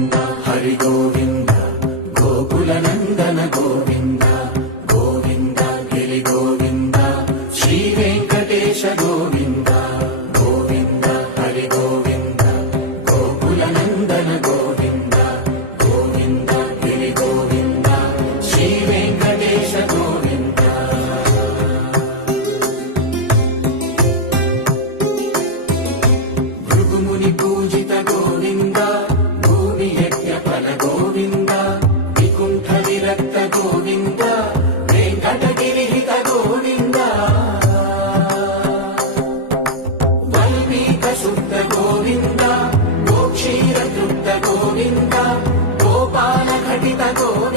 హరి గోవింద గోకుల నందన గోవింద గోవింద గిరి గోవింద శ్రీ వెంకటేశ గోవింద గోవింద హరి గోవింద గోకుల నందన గోవింద గోవింద గిరి గోవింద శ్రీ వెంకటేశ గోవింద. భృగుముని పూజిత గోవింద వికుంఠ గోవింద వెంకటగిరిహిత గోవింద వల్మీక శుద్ధ గోవింద గోక్షీర తృప్త గోవింద గోపాల ఘటిత గోవింద